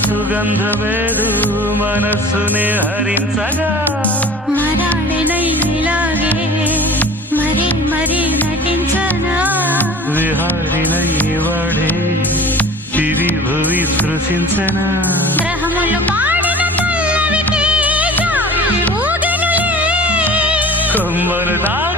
సుగంధమేదు మనస్సునే హరించగా మరాళినైలాగే మరీ మరీ నటించనా విహారినై వాడే దివి భువి స్పృశించనా గ్రహములు పాడిన పల్లవికి జాబిలి ఊగెనులే కొమ్మలు దాటి